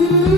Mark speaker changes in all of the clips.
Speaker 1: Mm-hmm.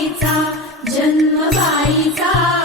Speaker 1: बाईचा जन्म बाईचा